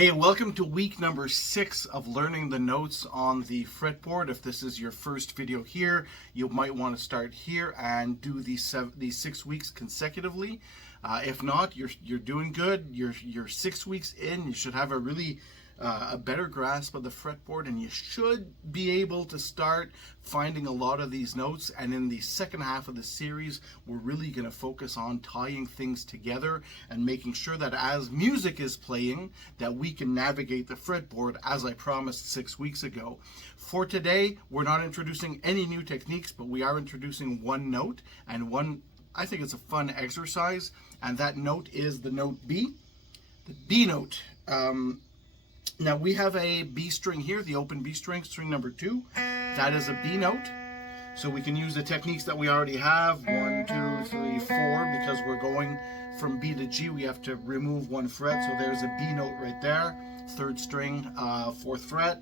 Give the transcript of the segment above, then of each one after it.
Hey, welcome to week number 6 of learning the notes on the fretboard. If this is your first video here, you might want to start here and do these 6 weeks consecutively. If not, you're doing good. You're 6 weeks in. You should have a better grasp of the fretboard, and you should be able to start finding a lot of these notes. And in the second half of the series, we're really going to focus on tying things together and making sure that as music is playing, that we can navigate the fretboard as I promised 6 weeks ago. For today, we're not introducing any new techniques, but we are introducing one note, and I think it's a fun exercise, and that note is the note B, the B note. Now we have a B string here, the open B string, string number 2. That is a B note. So we can use the techniques that we already have, 1, 2, 3, 4, because we're going from B to G, we have to remove one fret. So there's a B note right there, 3rd string, 4th fret.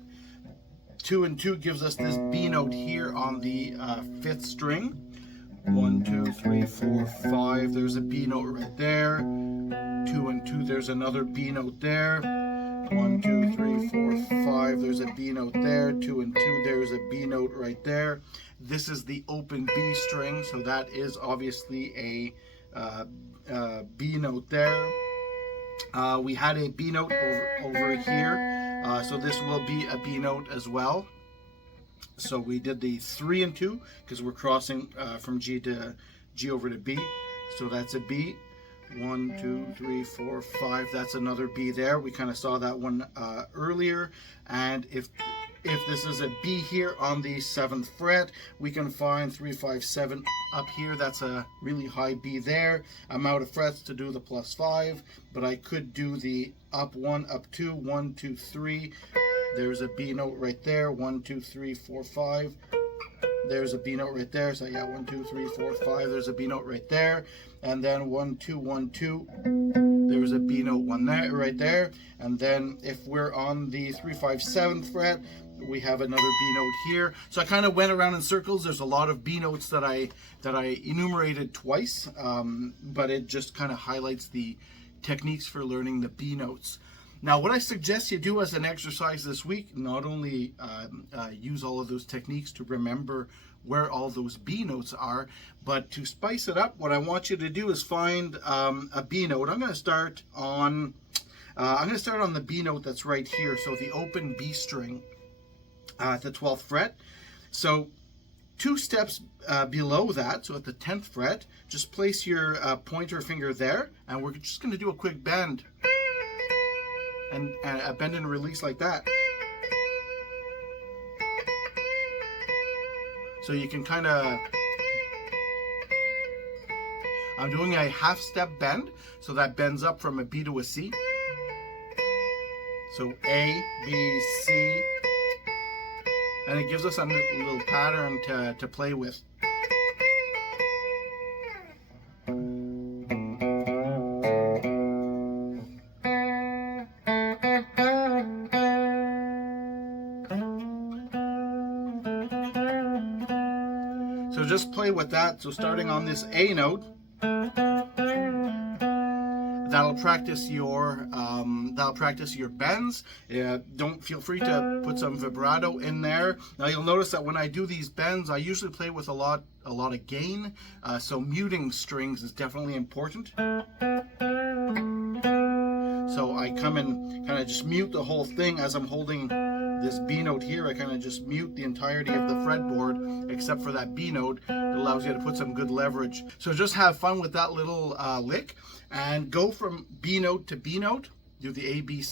2 and 2 gives us this B note here on the 5th string. 1, 2, 3, 4, 5, there's a B note right there. 2 and 2, there's another B note there. 1, 2, 3, 4, 5, there's a B note there. 2 and 2, there's a B note right there. This is the open B string, so that is obviously a B note there. We had a B note over here, so this will be a B note as well. So we did the 3 and 2 because we're crossing from G over to B, so that's a B. 1, 2, 3, 4, 5. That's another B there. We kind of saw that one earlier. And if this is a B here on the 7th fret, we can find 3, 5, 7 up here. That's a really high B there. I'm out of frets to do the +5, but I could do the up 1, up 2, 1, 2, 3. There's a B note right there. 1, 2, 3, 4, 5. There's a B note right there. So yeah, 1, 2, 3, 4, 5. There's a B note right there. And then 1, 2, 1, 2. There's a B note right there. And then if we're on the 3, 5, 7th fret, we have another B note here. So I kind of went around in circles. There's a lot of B notes that I enumerated twice, but it just kind of highlights the techniques for learning the B notes. Now, what I suggest you do as an exercise this week, not only use all of those techniques to remember where all those B notes are, but to spice it up, what I want you to do is find a B note. I'm going to start on the B note that's right here. So the open B string at the 12th fret. So 2 steps below that, so at the 10th fret, just place your pointer finger there, and we're just going to do a quick bend. And a bend and release like that. So you can kind of, I'm doing a half step bend, so that bends up from a B to a C. So A, B, C, and it gives us a little pattern to play with. So just play with that. So starting on this A note, that'll practice your bends. Don't feel free to put some vibrato in there. Now you'll notice that when I do these bends, I usually play with a lot of gain. So muting strings is definitely important. So I come and kind of just mute the whole thing as I'm holding this B note here. I kind of just mute the entirety of the fretboard except for that B note. It allows you to put some good leverage. So just have fun with that little lick and go from B note to B note. Do the A, B,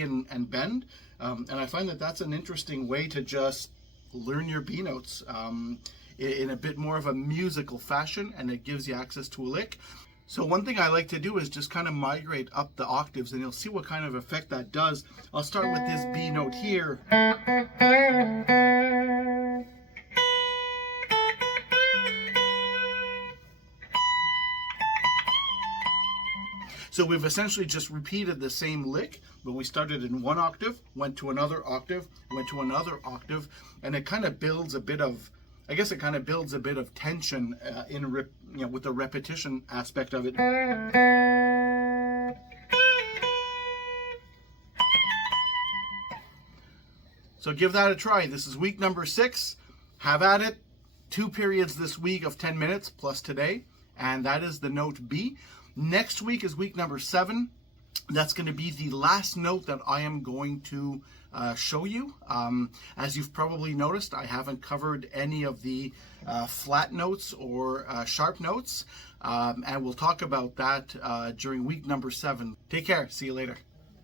and bend. And I find that that's an interesting way to just learn your B notes in a bit more of a musical fashion, and it gives you access to a lick. So one thing I like to do is just kind of migrate up the octaves, and you'll see what kind of effect that does. I'll start with this B note here. So we've essentially just repeated the same lick, but we started in one octave, went to another octave, went to another octave, and it kind of builds a bit of, I guess it kind of builds a bit of tension with the repetition aspect of it. So give that a try. This is week number 6. Have at it. 2 periods this week of 10 minutes plus today, and that is the note B. Next week is week number 7. That's going to be the last note that I am going to show you. As you've probably noticed, I haven't covered any of the flat notes or sharp notes, and we'll talk about that during week number 7. Take care. See you later.